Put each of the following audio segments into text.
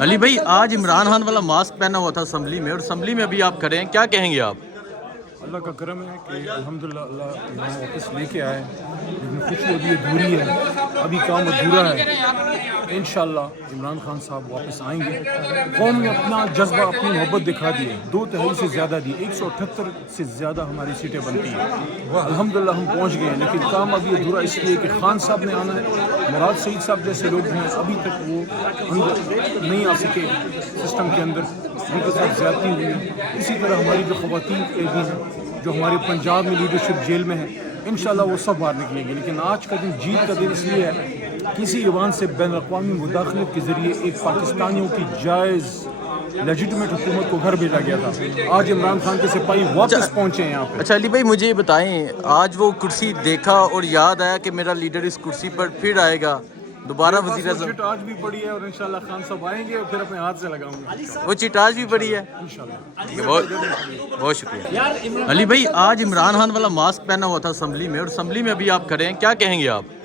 علی بھائی آج عمران خان والا ماسک پہنا ہوا تھا اسمبلی میں، اور اسمبلی میں ابھی آپ کھڑے ہیں، کیا کہیں گے آپ؟ اللہ کا کرم ہے کہ الحمدللہ اللہ یہاں واپس لے کے آئے، لیکن خوشی ابھی ادھوری ہے، ابھی کام ادھورا ہے۔ انشاءاللہ عمران خان صاحب واپس آئیں گے۔ قوم نے اپنا جذبہ، اپنی محبت دکھا دی ہے، 2 تہائی سے زیادہ دی، 178 سے زیادہ ہماری سیٹیں بنتی ہیں۔ الحمدللہ ہم پہنچ گئے ہیں، لیکن کام ابھی ادھورا اس لیے کہ خان صاحب نے آنا ہے، مراد سعید صاحب جیسے لوگ ہیں ابھی تک وہ اندر نہیں آ سکے سسٹم کے اندر، ان کے ساتھ زیادتی ہوئی ہے۔ اسی طرح ہماری جو خواتین قیدی ہیں جو ہمارے پنجاب میں لیڈرشپ جیل میں ہے، انشاءاللہ وہ سب باہر نکلیں گے۔ لیکن آج کا دن جیت کا دن اس لیے ہے، کسی ایوان سے بین الاقوامی مداخلت کے ذریعے ایک پاکستانیوں کی جائز لیجیٹمیٹ حکومت کو گھر بھیجا گیا تھا۔ آج عمران خان کے سپاہی واپس پہنچے ہیں یہاں پہ۔ اچھا علی بھائی مجھے یہ بتائیں، آج وہ کرسی دیکھا اور یاد آیا کہ میرا لیڈر اس کرسی پر پھر آئے گا، دوبارہ وزیر اعظم؟ چٹ آج بھی پڑی ہے اور انشاءاللہ خان صاحب آئیں گے اور پھر اپنے ہاتھ سے لگاؤں گا وہ چٹ آج بھی پڑی ہے؟ انشاءاللہ۔ بہت شکریہ علی بھائی آج عمران خان والا ماسک پہنا ہوا تھا اسمبلی میں، اور اسمبلی میں ابھی آپ کھڑے ہیں، کیا کہیں گے آپ؟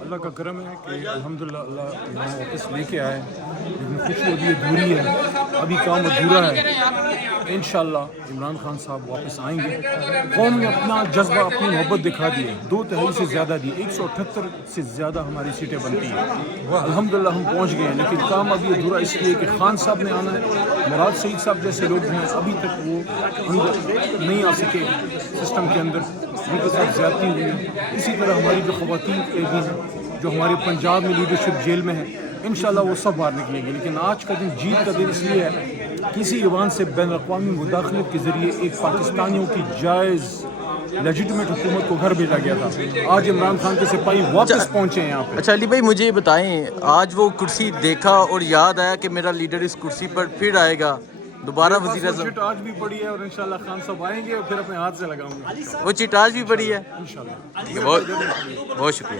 اللہ کا کرم ہے کہ الحمدللہ اللہ یہاں واپس لے کے آئے، لیکن خوشی ابھی ادھوری ہے، ابھی کام ادھورا ہے۔ انشاءاللہ عمران خان صاحب واپس آئیں گے۔ قوم نے اپنا جذبہ، اپنی محبت دکھا دی ہے، 2 تہائی سے زیادہ دی، 178 سے زیادہ ہماری سیٹیں بنتی ہیں۔ الحمدللہ ہم پہنچ گئے ہیں، لیکن کام ابھی ادھورا اس لیے کہ خان صاحب نے آنا ہے، مراد سعید صاحب جیسے لوگ ہیں ابھی تک وہ اندر نہیں آ سکے سسٹم کے اندر، ان کے ساتھ زیادتی ہوئی ہے۔ اسی طرح ہماری جو خواتین قیدی ہیں جو ہمارے پنجاب میں لیڈرشپ جیل میں ہے، انشاءاللہ وہ سب باہر نکلیں گے۔ لیکن آج کا دن جیت کا دن اس لیے ہے، کسی ایوان سے بین الاقوامی مداخلت کے ذریعے ایک پاکستانیوں کی جائز لیجیٹمیٹ حکومت کو گھر بھیجا گیا تھا۔ آج عمران خان کے سپاہی واپس پہنچے ہیں یہاں پہ۔ اچھا علی بھائی مجھے یہ بتائیں، آج وہ کرسی دیکھا اور یاد آیا کہ میرا لیڈر اس کرسی پر پھر آئے گا، دوبارہ وزیر اعظم؟ چٹ آج بھی پڑی ہے اور انشاءاللہ خان صاحب آئیں گے اور پھر اپنے ہاتھ سے لگاؤں گا وہ چٹ آج بھی پڑی ہے؟ انشاءاللہ۔ بہت شکریہ